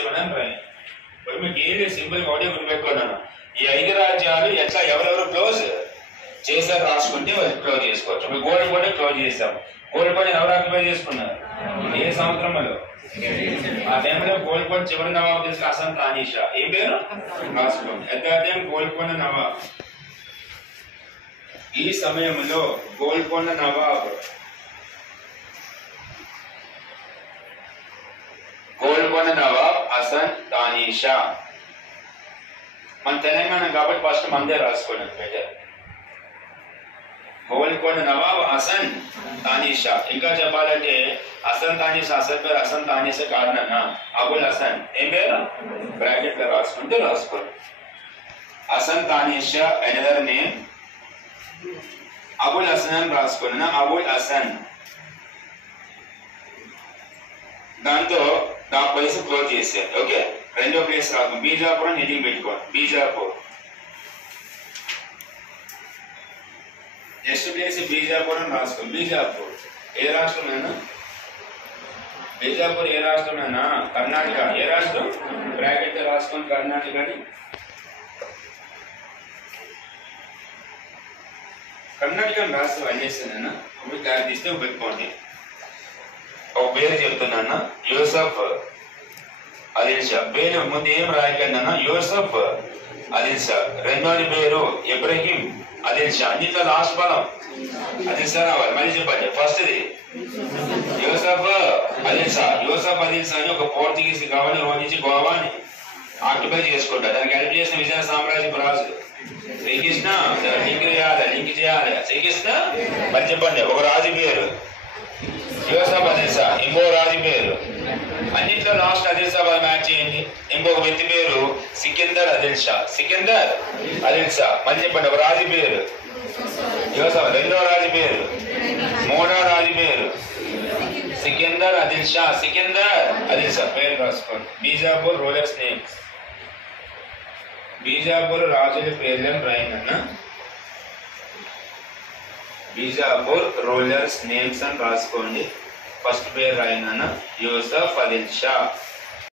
7 అని రాయండి. ఇప్పుడు మీకు ఏది సింపుల్ గా ఒకటే గుర్తుపెట్టుకున్నాను. ఈ 5 రాజ్యాలు ఎట్లా ఎవరెవరు క్లోజ్ చేశారు రాసుకుంటే క్లోజ్ చేసుకోవచ్చు. ఇప్పుడు గోల్కొండ క్లోజ్ చేసాం. గోల్కొండ ఎవరు ఆక్యుపై చేసుకున్నారు? ఏ సంవత్సరంలో? ఆ టైంలో గోల్కొండ చివరి నవాబు తెలిసిన హసన్ తానీషా. ఏం పేరు? రాసుకోండి. At that time Golconda Nawab. ఈ సమయంలో గోల్కొండ నవాబ్ హసన్ తానీషా. మన తెలంగాణ కాబట్టి ఫస్ట్ మందే రాసుకోండి బెటర్. గోల్కొండ నవాబ్ హసన్ తానీషా. ఇంకా చెప్పాలంటే హసన్ తానీషా అసలు పేరు హసన్ తానీషా కారణన్నా అబుల్ హసన్. ఏం పేరు? బ్రాకెట్ లో రాసుకుంటే రాసుకోండి. హసన్ తానీషా అనదర్ నేమ్ అబుల్ హసన్ అని రాసుకున్నా. అబుల్ హసన్. దాంతో నా ప్లేస్ క్లోజ్ చేశారు. ఓకే, రెండో ప్లేస్ రాదు. బీజాపూర్ అని హెడ్డింగ్ పెట్టుకోండి. బీజాపూర్. నెక్స్ట్ ప్లేస్ బీజాపూర్ అని రాసుకోండి. బీజాపూర్ ఏ రాష్ట్రమైనా? బీజాపూర్ ఏ రాష్ట్రమైనా? కర్ణాటక. ఏ రాష్ట్రం? బ్రాకెట్ రాసుకోండి కర్ణాటకని. కర్ణాటక రాష్ట్రం అన్నేసానన్నా మీకు దాన్ని ఇస్తే పెట్టుకోండి. ఒక పేరు చెప్తున్నా, యూసఫ్ అదిల్ షా. పేరు ముందు ఏం రాయకండి అన్న, యూసఫ్ అదిల్ షా. రెండోది పేరు ఇబ్రహీం అదిల్ షా. అన్నిట్లో లాస్ట్ పదం అదిల్ షా రావాలి. మళ్ళీ చెప్పండి. ఫస్ట్ది యూసఫ్ అదిల్ షా. యూసఫ్ అదిల్ షా అని ఒక పోర్చుగీస్ కావాలి రోజు నుంచి గోవాని ఆక్యుపై చేసుకుంటారు. దానికి హెల్ప్ చేసిన విజయ సామ్రాజ్యపు రాజు శ్రీకృష్ణ. లింక్ చేయాలి. శ్రీకృష్ణ మరి చెప్పండి. ఒక రాజు పేరు యూసఫ్ అదిల్ షా. ఇంకో రాజు పేరు అన్నింటిలో లాస్ట్ అదిల్ షా మ్యాచ్ చేయండి. ఇంకొక వ్యక్తి పేరు సికిందర్ అదిల్ షా. సికిందర్ అదిల్ షా. మళ్ళీ చెప్పండి. ఒక రాజు పేరు యూసఫ్. రెండో రాజు పేరు, మూడో రాజు పేరు సికిందర్ అదిల్ షా. సికిందర్ అదిల్ షా పేరు రాసుకోండి. Bijapur rulers names. బీజాపూర్ రాజుల పేర్లను రాయండి అన్న. బీజాపూర్ రూలర్స్ నేమ్స్ అని రాసుకోండి. ఫస్ట్ పేరు రాయండి అన్న యూసఫ్ అదిల్ షా.